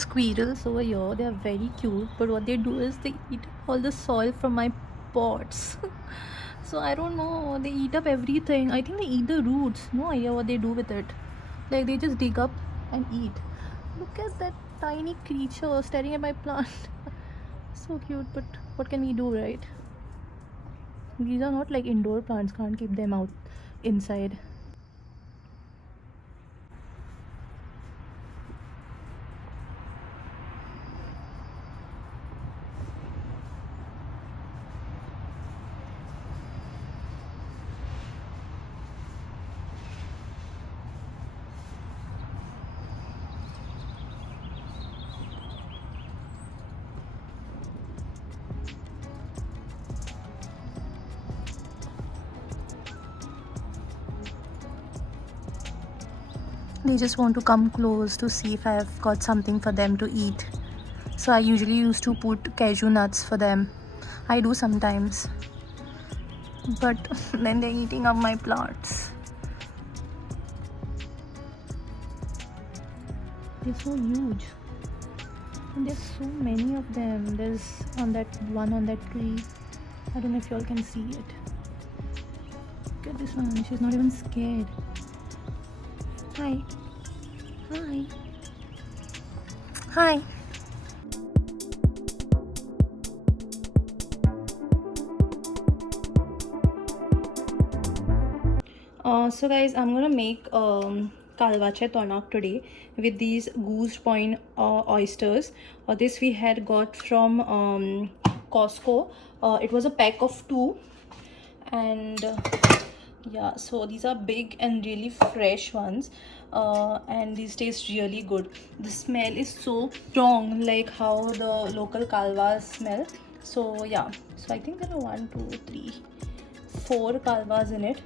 these squirrels over here. They are very cute, but what they do is they eat all the soil from my pots. So I don't know, they eat up everything. I think they eat the roots. No idea what they do with it. Like they just dig up and eat. Look at that tiny creature staring at my plant. So cute, but what can we do, right? These are not like indoor plants, can't keep them out inside. They just want to come close to see if I've got something for them to eat. So I usually used to put cashew nuts for them. I do sometimes. But then they're eating up my plants. They're so huge. And there's so many of them. There's on that one on that tree. I don't know if y'all can see it. Look at this one. She's not even scared. Hi. Hi. Hi. So guys, I'm gonna make kalwache tonak today with these goose point oysters. This we had got from Costco. It was a pack of 2, and yeah, so these are big and really fresh ones, and these taste really good. The smell is so strong, like how the local kalwas smell. So yeah, so I think there are 1 2 3 4 kalwas in it,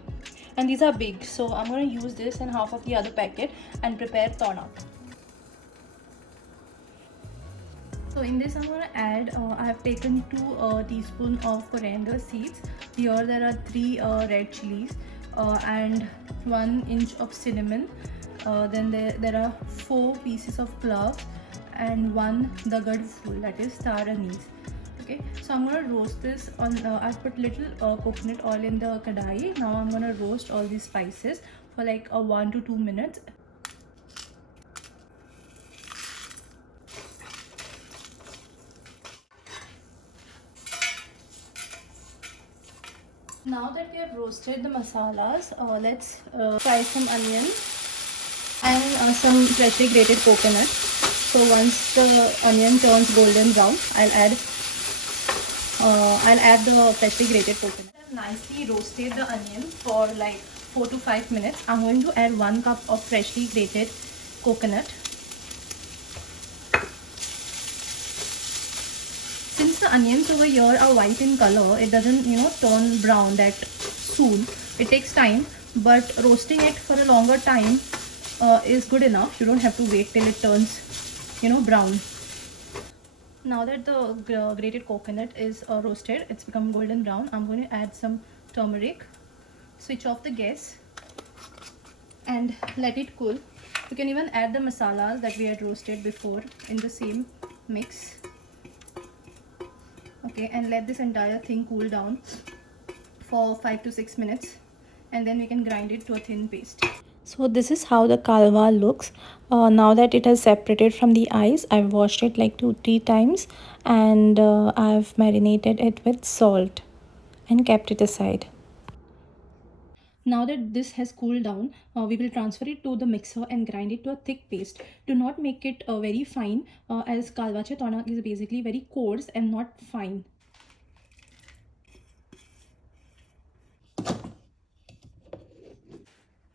and these are big. So I'm going to use this and half of the other packet and prepare tonak. So in this I'm going to add, I have taken 2 teaspoons of coriander seeds. Here there are 3 red chilies and 1 inch of cinnamon. Then there are 4 pieces of cloves and 1 dagad ful, that is star anise. Okay, so I'm going to roast this on, I've put little coconut oil in the kadai. Now I'm going to roast all these spices for like 1 to 2 minutes. Now that we have roasted the masalas, let's fry some onion and some freshly grated coconut. So once the onion turns golden brown, I'll add the freshly grated coconut. I've nicely roasted the onion for like 4 to 5 minutes. I'm going to add 1 cup of freshly grated coconut. Since the onions over here are white in color, it doesn't, turn brown that soon. It takes time, but roasting it for a longer time is good enough. You don't have to wait till it turns, brown. Now that the grated coconut is roasted, it's become golden brown. I'm going to add some turmeric. Switch off the gas and let it cool. You can even add the masalas that we had roasted before in the same mix. Okay, and let this entire thing cool down for 5 to 6 minutes, and then we can grind it to a thin paste. So this is how the kalwa looks. Now that it has separated from the ice, I've washed it like 2-3 times, and I've marinated it with salt and kept it aside. Now that this has cooled down, we will transfer it to the mixer and grind it to a thick paste. Do not make it very fine, as kalwache tonak is basically very coarse and not fine.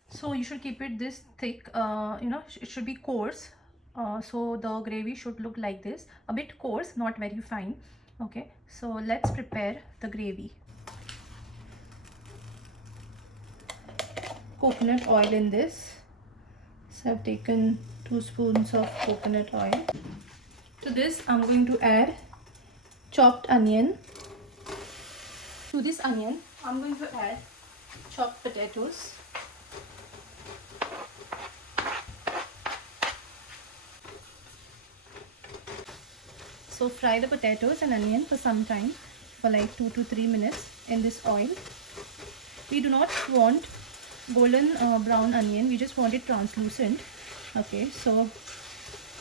So you should keep it this thick, it should be coarse. So the gravy should look like this, a bit coarse, not very fine. Okay, so let's prepare the gravy. Coconut oil in this. So I've taken 2 spoons of coconut oil. To this I'm going to add chopped onion. To this onion I'm going to add chopped potatoes. So fry the potatoes and onion for some time, for like 2 to 3 minutes in this oil. We do not want golden brown onion, we just want it translucent. Okay, so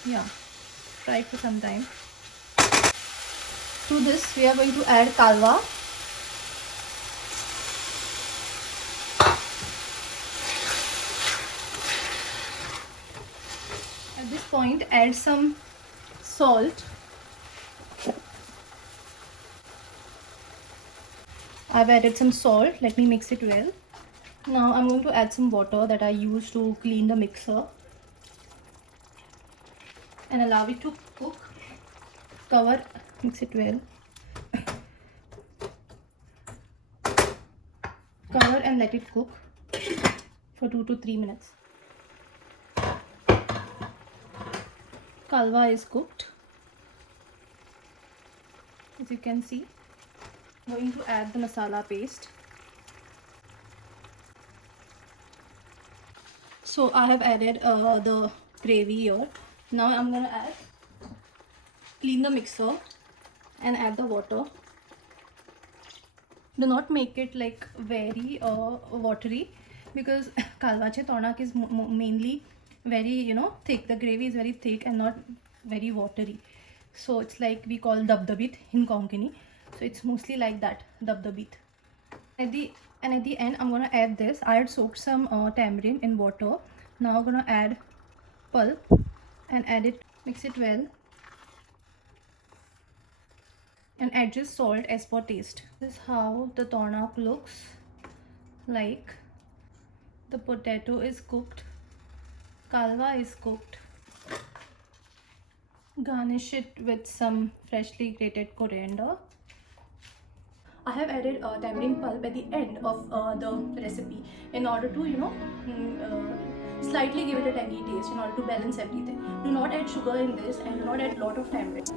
yeah, fry it for some time. To this we are going to add kalwa. At this point add some salt. I've added some salt. Let me mix it well. Now I'm going to add some water that I used to clean the mixer and allow it to cook. Cover, mix it well. Cover and let it cook for 2 to 3 minutes. Kalwa is cooked. As you can see, I'm going to add the masala paste. So I have added the gravy here. Now I'm gonna clean the mixer and add the water. Do not make it like very watery, because kalwache tonak is mainly very thick. The gravy is very thick and not very watery. So it's like we call dabdabit in Konkani. So it's mostly like that, dabdabit. At the end I'm gonna add this. I had soaked some tamarind in water. Now I'm gonna add pulp and add it, mix it well, and adjust salt as per taste. This is how the tonak looks like. The potato is cooked, kalwa is cooked. Garnish it with some freshly grated coriander. I have added tamarind pulp at the end of the recipe in order to slightly give it a tangy taste, in order to balance everything. Do not add sugar in this and do not add lot of tamarind.